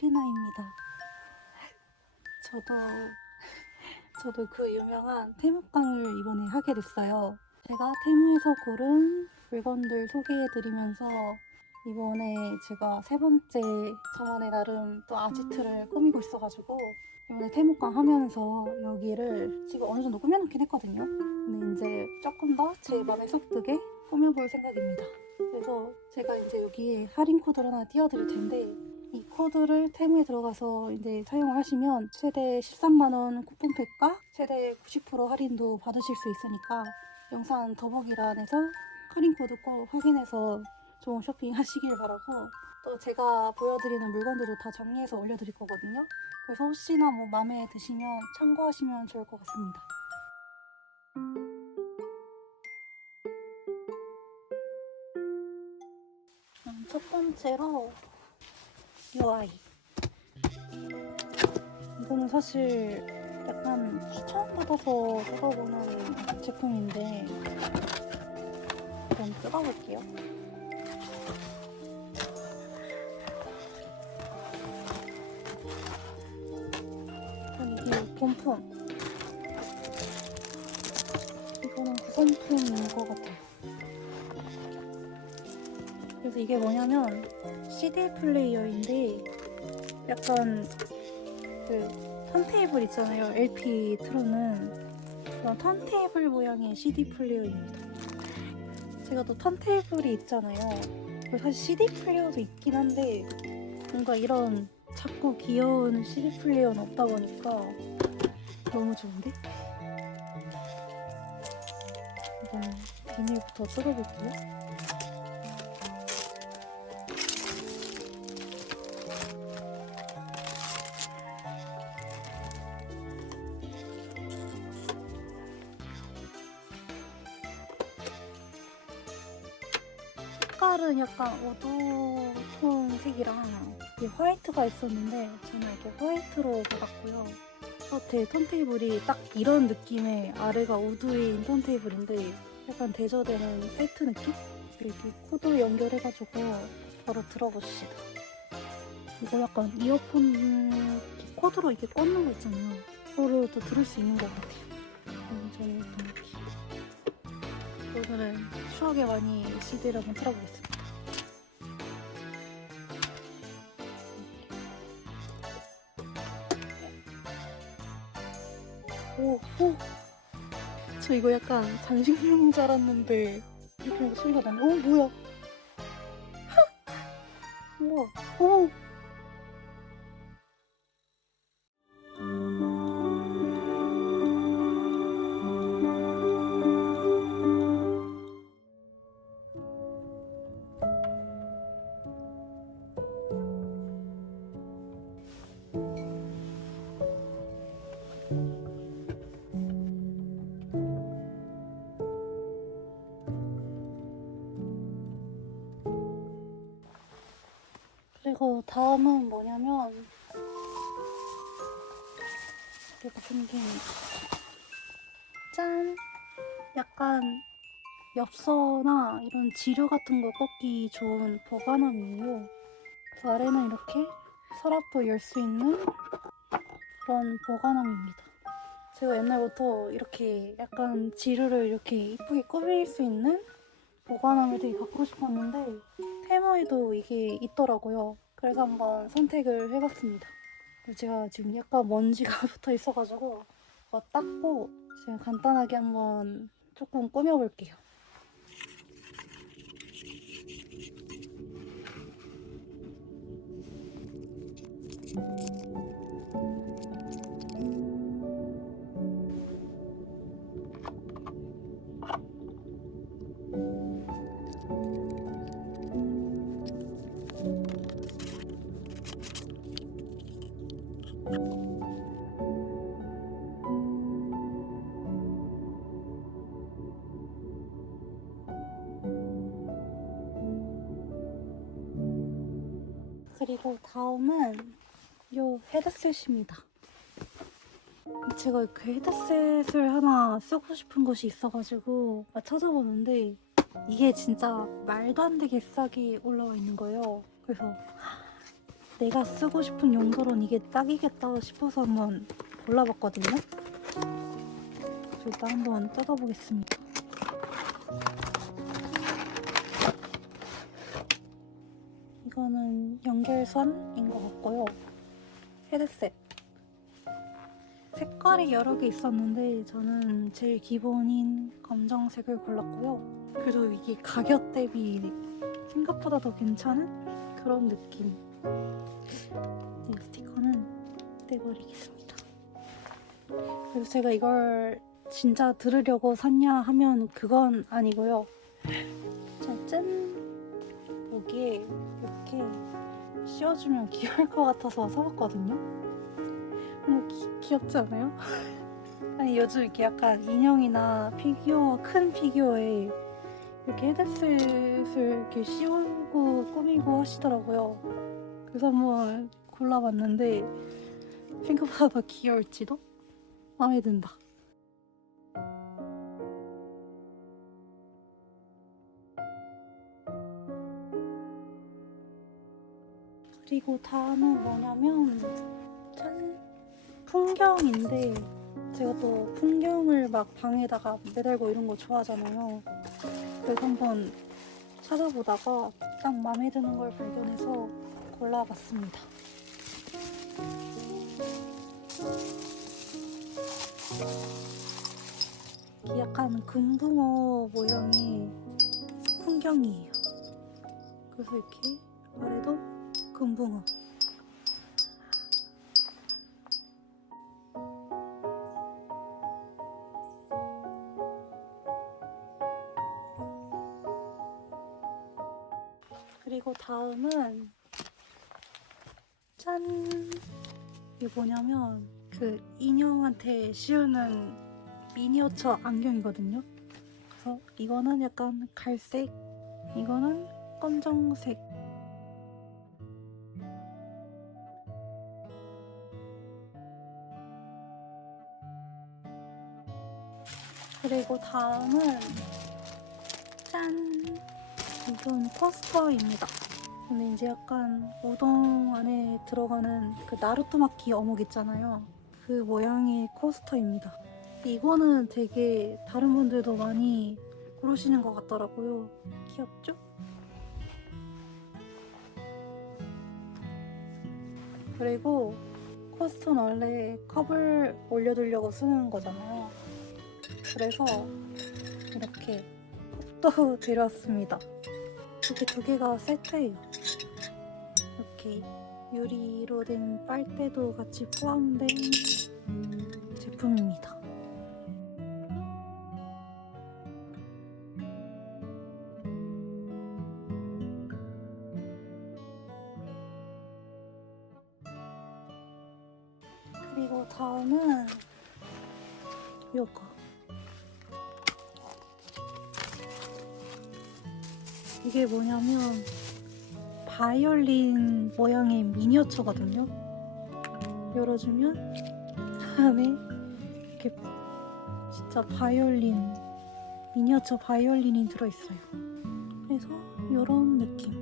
세리나입니다. 저도 저도 그 유명한 태무깡을 이번에 하게 됐어요. 제가 태무에서 고른 물건들 소개해드리면서 이번에 제가 세 번째 저만의 나름 또 아지트를 꾸미고 있어가지고 이번에 태무깡 하면서 여기를 지금 어느 정도 꾸며놓긴 했거든요. 근데 이제 조금 더 제 맘에 쏙 드게 꾸며볼 생각입니다. 그래서 제가 이제 여기에 할인 코드를 하나 띄워드릴 텐데 이 코드를 테무에 들어가서 이제 사용을 하시면 최대 13만원 쿠폰팩과 최대 90% 할인도 받으실 수 있으니까 영상 더보기란에서 할인 코드 꼭 확인해서 좋은 쇼핑 하시길 바라고 또 제가 보여드리는 물건들도 다 정리해서 올려드릴 거거든요. 그래서 혹시나 뭐 마음에 드시면 참고하시면 좋을 것 같습니다. 음, 첫 번째로 이 아이. 이거는 사실 약간 추천받아서 뜯어보는 제품인데 좀 뜯어볼게요. 그럼 이게 본품. 이거는 구성품인 것 같아요. 그래서 이게 뭐냐면 CD 플레이어인데 약간 그 턴테이블 있잖아요. LP 틀어는 그런 턴테이블 모양의 CD 플레이어입니다. 제가 또 턴테이블이 있잖아요. 사실 CD 플레이어도 있긴 한데 뭔가 이런 작고 귀여운 CD 플레이어는 없다 보니까 너무 좋은데? 일단 비닐부터 뜯어볼게요. 색깔은 약간 어두운 색이랑 이게 화이트가 있었는데 저는 이렇게 화이트로 받았고요. 겉에 턴테이블이 딱 이런 느낌의 아래가 우드인 턴테이블인데 약간 대저되는 세트 느낌? 이렇게 코드 연결해가지고 바로 들어보시다. 이거 약간 이어폰 이렇게 코드로 이렇게 꽂는 거 있잖아요. 그거로도 들을 수 있는 것 같아요. 재밌던 느낌. 오늘은 추억에 많이 CD를 한번 틀어보겠습니다. 저 이거 약간 장식용인 줄 알았는데 이렇게 소리가 나네. 오, 뭐야? 우와, 오. 다음은 뭐냐면 이렇게 생긴 짠 약간 엽서나 이런 지류 같은 거 꽂기 좋은 보관함이에요. 그래서 아래는 이렇게 서랍도 열 수 있는 그런 보관함입니다. 제가 옛날부터 이렇게 약간 지류를 이렇게 이쁘게 꾸밀 수 있는 보관함을 되게 갖고 싶었는데 테무에도 이게 있더라고요. 그래서 한번 선택을 해봤습니다. 제가 지금 약간 먼지가 붙어 있어가지고 이거 닦고 지금 간단하게 한번 조금 꾸며볼게요. 그리고 다음은 요 헤드셋입니다. 제가 그 헤드셋을 하나 쓰고 싶은 곳이 있어가지고 막 찾아보는데 이게 진짜 말도 안 되게 싸게 올라와 있는 거예요. 그래서 내가 쓰고 싶은 용도로는 이게 딱이겠다 싶어서 한번 골라봤거든요. 저 일단 한번 뜯어보겠습니다. 이거는 연결선인 것 같고요. 헤드셋. 색깔이 여러 개 있었는데 저는 제일 기본인 검정색을 골랐고요. 그래도 이게 가격 대비 생각보다 더 괜찮은 그런 느낌. 이 스티커는 떼버리겠습니다. 그래서 제가 이걸 진짜 들으려고 샀냐 하면 그건 아니고요. 자, 짠! 여기에 이렇게 씌워주면 귀여울 것 같아서 사봤거든요. 너무 기, 귀엽지 않아요? 아니 요즘 이렇게 약간 인형이나 피규어, 큰 피규어에 이렇게 헤드셋을 이렇게 씌우고 꾸미고 하시더라고요. 그래서 한번 골라봤는데 생각보다 더 귀여울지도 마음에 든다. 그리고 다음은 뭐냐면 짠 풍경인데 제가 또 풍경을 막 방에다가 매달고 이런 거 좋아하잖아요. 그래서 한번 찾아보다가 딱 마음에 드는 걸 발견해서 골라봤습니다. 약간 금붕어 모양의 풍경이에요. 그래서 이렇게 아래도 금붕어. 그리고 다음은 짠 이게 뭐냐면 그 인형한테 씌우는 미니어처 안경이거든요. 그래서 이거는 약간 갈색, 이거는 검정색. 그리고 다음은 짠 이건 포스터입니다. 근데 이제 약간 우동 안에 들어가는 그 나루토마키 어묵 있잖아요. 그 모양의 코스터입니다. 이거는 되게 다른 분들도 많이 고르시는 것 같더라고요. 귀엽죠? 그리고 코스터는 원래 컵을 올려두려고 쓰는 거잖아요. 그래서 이렇게 컵도 드렸습니다. 이렇게 두 개가 세트예요. 이렇게 유리로 된 빨대도 같이 포함된 제품입니다. 그리고 다음은 요거. 이게 뭐냐면 바이올린 모양의 미니어처거든요. 열어주면 안에 이렇게 진짜 바이올린 미니어처 바이올린이 들어있어요. 그래서 이런 느낌.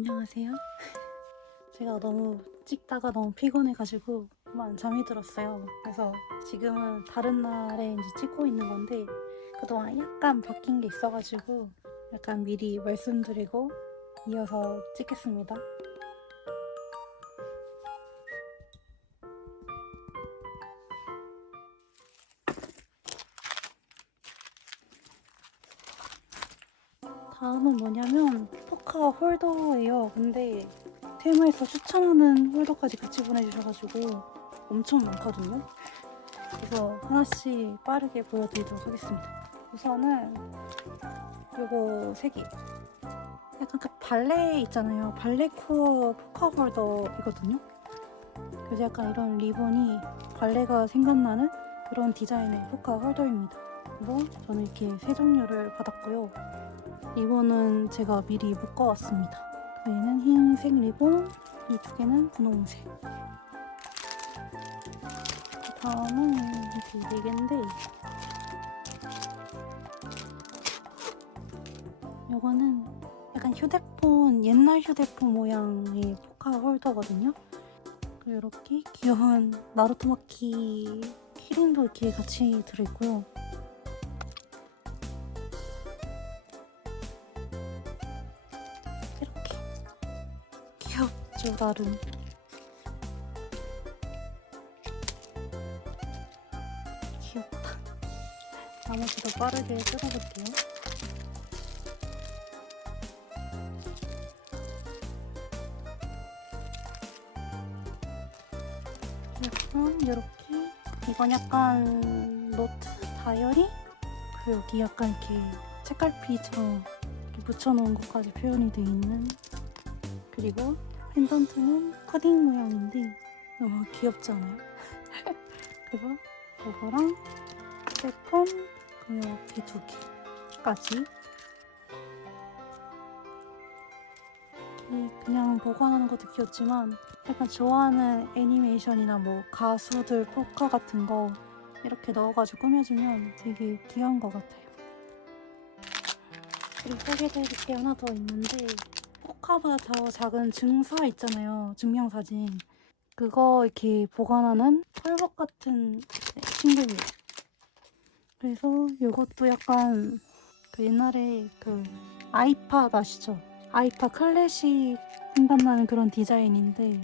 안녕하세요. 제가 너무 찍다가 너무 피곤해가지고 그만 잠이 들었어요. 그래서 지금은 다른 날에 이제 찍고 있는 건데 그동안 약간 바뀐 게 있어가지고 약간 미리 말씀드리고 이어서 찍겠습니다. 다음은 뭐냐면 포카 홀더예요. 근데 테마에서 추천하는 홀더까지 같이 보내주셔가지고 엄청 많거든요. 그래서 하나씩 빠르게 보여드리도록 하겠습니다. 우선은 요거 세 개. 약간 그 발레 있잖아요. 발레 코어 포카 홀더이거든요. 그래서 약간 이런 리본이 발레가 생각나는 그런 디자인의 포카 홀더입니다. 그래서 저는 이렇게 세 종류를 받았고요. 리본은 제가 미리 묶어왔습니다. 얘는 흰색 리본, 이 두 개는 분홍색. 그 다음은 이렇게 네 개인데 요거는 약간 휴대폰 옛날 휴대폰 모양의 포카 홀더거든요. 그리고 이렇게 귀여운 나루토 마키 키링도 이렇게 같이 들어있고요. 나름. 귀엽다. 나머지도 빠르게 뜯어볼게요. 약간 이렇게 이건 약간 노트 다이어리 그리고 여기 약간 이렇게 책갈피처럼 이렇게 붙여놓은 것까지 표현이 돼 있는 그리고 펜던트는 커딩 모양인데 너무 귀엽지 않아요? 그래서 이거랑 휴대폰 그리고 이렇게 두 개까지 이 그냥 보관하는 것도 귀엽지만 약간 좋아하는 애니메이션이나 뭐 가수들 포카 같은 거 이렇게 넣어가지고 꾸며주면 되게 귀여운 것 같아요. 그리고 소개해드릴 게 하나 더 있는데 포카보다 더 작은 증서 있잖아요. 증명사진. 그거 이렇게 보관하는 털복 같은 친구예요. 그래서 이것도 약간 그 옛날에 그 아이팟 아시죠? 아이팟 클래식 생각나는 그런 디자인인데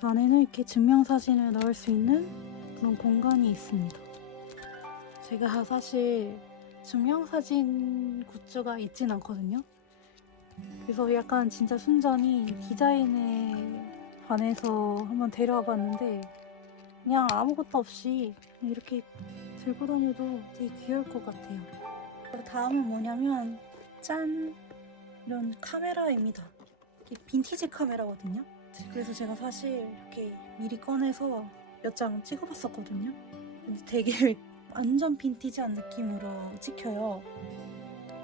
그 안에는 이렇게 증명사진을 넣을 수 있는 그런 공간이 있습니다. 제가 사실 증명사진 굿즈가 있진 않거든요. 그래서 약간 진짜 순전히 디자인에 반해서 한번 데려와 봤는데 그냥 아무것도 없이 이렇게 들고 다녀도 되게 귀여울 것 같아요. 다음은 뭐냐면 짠! 이런 카메라입니다. 이게 빈티지 카메라거든요. 그래서 제가 사실 이렇게 미리 꺼내서 몇 장 찍어봤었거든요. 근데 되게 완전 빈티지한 느낌으로 찍혀요.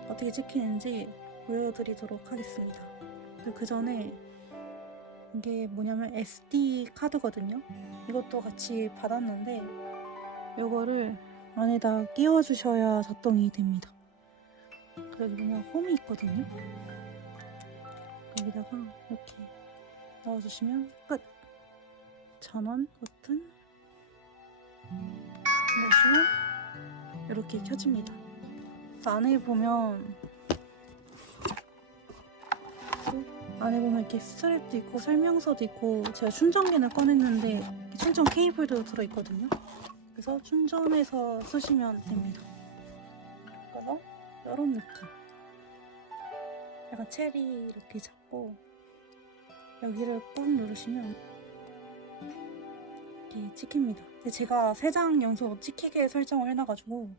어떻게 찍히는지 보여드리도록 하겠습니다. 그 전에 이게 뭐냐면 SD 카드거든요. 이것도 같이 받았는데 이거를 안에다 끼워주셔야 작동이 됩니다. 그리고 보면 홈이 있거든요. 여기다가 이렇게 넣어주시면 끝. 전원 버튼 누르시면 이렇게 켜집니다. 안에 보면 안에 보면 이렇게 스트랩도 있고 설명서도 있고 제가 충전기를 꺼냈는데 충전 케이블도 들어있거든요. 그래서 충전해서 쓰시면 됩니다. 그래서 이런 느낌. 약간 체리 이렇게 잡고 여기를 꾹 누르시면 이렇게 찍힙니다. 근데 제가 세장 연속 찍히게 설정을 해놔가지고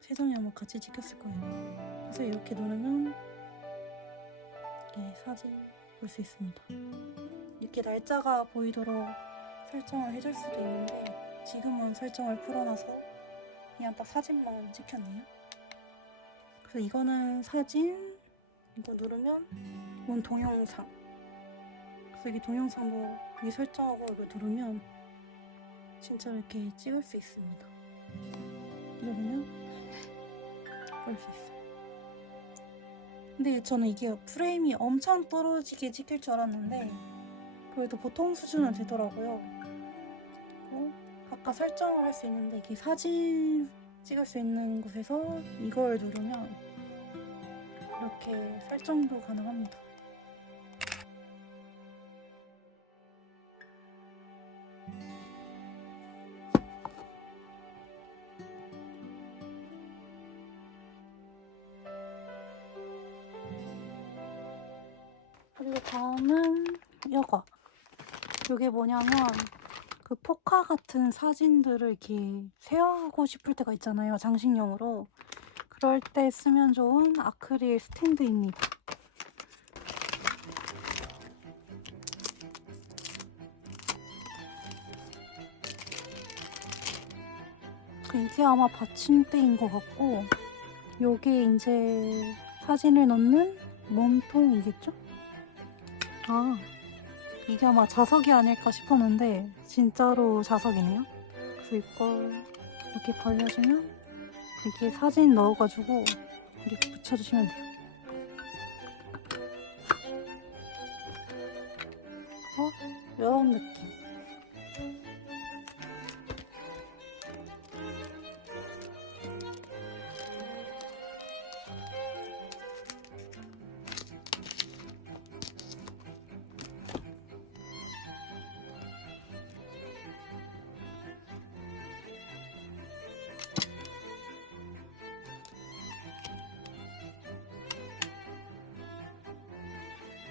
세 장이 아마 같이 찍혔을 거예요. 그래서 이렇게 누르면 이렇게 사진 볼 수 있습니다. 이렇게 날짜가 보이도록 설정을 해줄 수도 있는데 지금은 설정을 풀어놔서 그냥 딱 사진만 찍혔네요. 그래서 이거는 사진, 이거 누르면 이건 동영상. 그래서 이게 동영상도 이 설정하고 이거 누르면 진짜 이렇게 찍을 수 있습니다. 누르면 볼 수 있어요. 근데 저는 이게 프레임이 엄청 떨어지게 찍힐 줄 알았는데 그래도 보통 수준은 되더라고요. 그리고 각각 설정을 할 수 있는데 이게 사진 찍을 수 있는 곳에서 이걸 누르면 이렇게 설정도 가능합니다. 그리고 다음은 이거. 이게 뭐냐면 그 포카 같은 사진들을 이렇게 세우고 싶을 때가 있잖아요. 장식용으로. 그럴 때 쓰면 좋은 아크릴 스탠드입니다. 이게 아마 받침대인 것 같고 요게 이제 사진을 넣는 몸통이겠죠? 아 이게 아마 자석이 아닐까 싶었는데 진짜로 자석이네요. 그래서 이걸 이렇게 벌려주면 이렇게 사진 넣어가지고 이렇게 붙여주시면 돼요. 그래서 이런 느낌.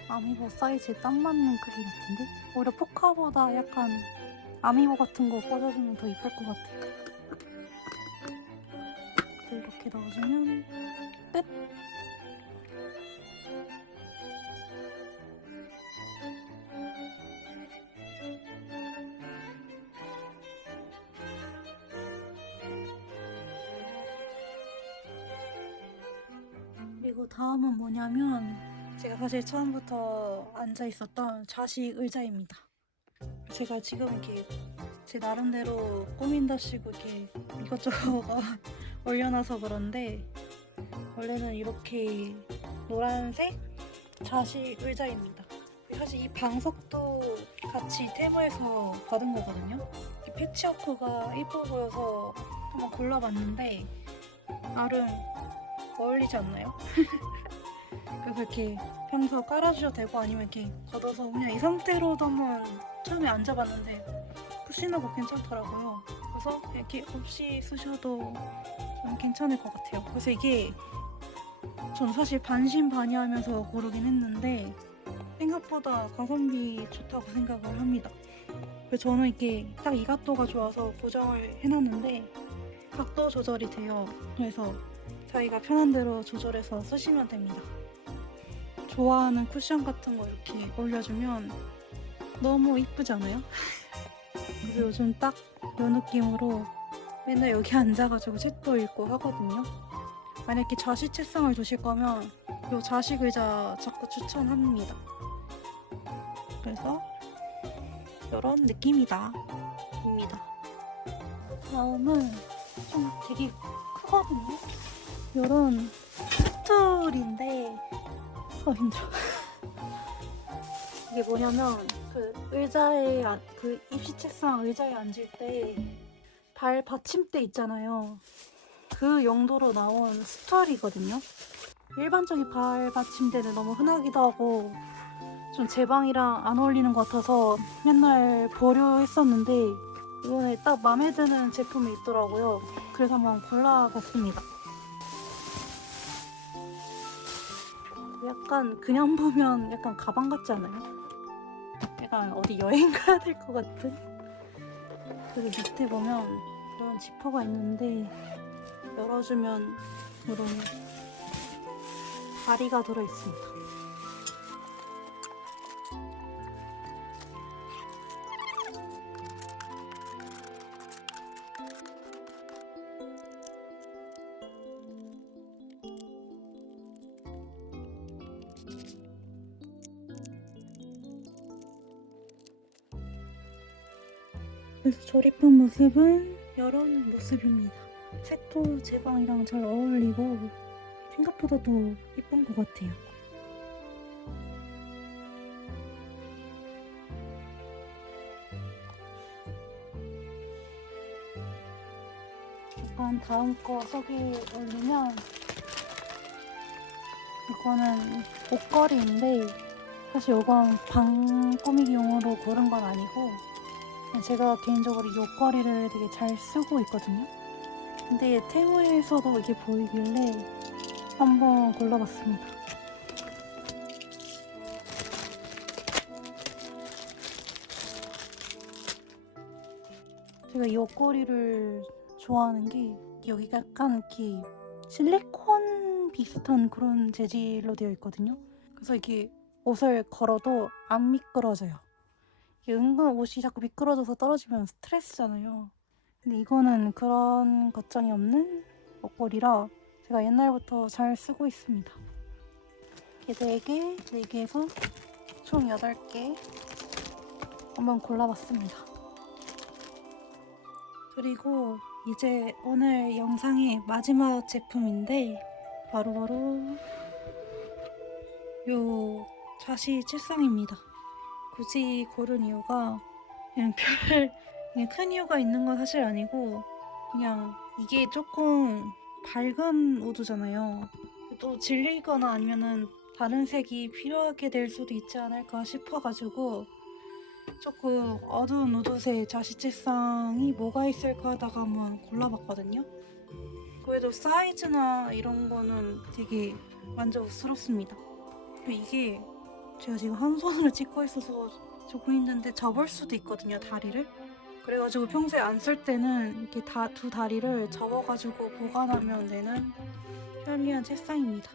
아미보 사이즈에 딱 맞는 크기 같은데? 오히려 포카보다 약간 아미보 같은 거 꽂아주면 더 이쁠 것 같아요. 그래서 이렇게 넣어주면 끝! 그리고 다음은 뭐냐면 제가 사실 처음부터 앉아 있었던 좌식 의자입니다. 제가 지금 이렇게 제 나름대로 꾸민다시고 이렇게 이것저것 올려놔서 그런데 원래는 이렇게 노란색 좌식 의자입니다. 사실 이 방석도 같이 테마에서 받은 거거든요. 이 패치워크가 예뻐 보여서 한번 골라봤는데 나름 어울리지 않나요? 그래서 이렇게 평소 깔아주셔도 되고 아니면 이렇게 걷어서 그냥 이 상태로도 한번 처음에 앉아봤는데 푸신하고 괜찮더라고요. 그래서 이렇게 없이 쓰셔도 좀 괜찮을 것 같아요. 그래서 이게 전 사실 반신반의하면서 고르긴 했는데 생각보다 가성비 좋다고 생각을 합니다. 그래서 저는 이게 딱 이 각도가 좋아서 고정을 해놨는데 각도 조절이 돼요. 그래서 자기가 편한 대로 조절해서 쓰시면 됩니다. 좋아하는 쿠션 같은 거 이렇게 올려주면 너무 이쁘지 않아요? 그래서 요즘 딱 이 느낌으로 맨날 여기 앉아가지고 책도 읽고 하거든요. 만약에 좌식 책상을 두실 거면 이 좌식 의자 자꾸 추천합니다. 그래서 이런 느낌이다. 입니다. 다음은 좀 되게 크거든요. 이런 스툴인데 어 힘들어. 이게 뭐냐면 그 의자에 안- 그 입시 책상 의자에 앉을 때 발 받침대 있잖아요. 그 용도로 나온 스툴이거든요. 일반적인 발 받침대는 너무 흔하기도 하고 좀 제 방이랑 안 어울리는 것 같아서 맨날 보류했었는데 이번에 딱 마음에 드는 제품이 있더라고요. 그래서 한번 골라봤습니다. 약간 그냥 보면 약간 가방 같지 않아요? 약간 어디 여행 가야 될 것 같은? 그리고 밑에 보면 이런 지퍼가 있는데 열어주면 이런 다리가 들어있습니다. 그래서 조립한 모습은 이런 모습입니다. 색도 제 방이랑 잘 어울리고 생각보다도 예쁜 것 같아요. 약간 다음 거 소개 올리면 이거는 옷걸이인데 사실 이건 방 꾸미기용으로 고른 건 아니고 제가 개인적으로 이 옷걸이를 되게 잘 쓰고 있거든요. 근데 테무에서도 이게 보이길래 한번 골라봤습니다. 제가 이 옷걸이를 좋아하는 게 여기가 약간 이렇게 실리콘 비슷한 그런 재질로 되어 있거든요. 그래서 이게 옷을 걸어도 안 미끄러져요. 이게 은근 옷이 자꾸 미끄러져서 떨어지면 스트레스잖아요. 근데 이거는 그런 걱정이 없는 목걸이라 제가 옛날부터 잘 쓰고 있습니다. 이렇게 4개, 4개에서 총 8개 한번 골라봤습니다. 그리고 이제 오늘 영상의 마지막 제품인데 바로바로 요 자시 책상입니다. 굳이 고른 이유가 그냥 별 그냥 큰 이유가 있는 건 사실 아니고 그냥 이게 조금 밝은 우드잖아요. 또 질리거나 아니면은 다른 색이 필요하게 될 수도 있지 않을까 싶어가지고 조금 어두운 우드색 자시 책상이 뭐가 있을까 하다가 한번 골라봤거든요. 그래도 사이즈나 이런 거는 되게 만족스럽습니다. 이게 제가 지금 한 손으로 찍고 있어서 조금 힘든데 접을 수도 있거든요, 다리를. 그래가지고 평소에 안 쓸 때는 이렇게 다 두 다리를 접어가지고 보관하면 되는 편리한 책상입니다.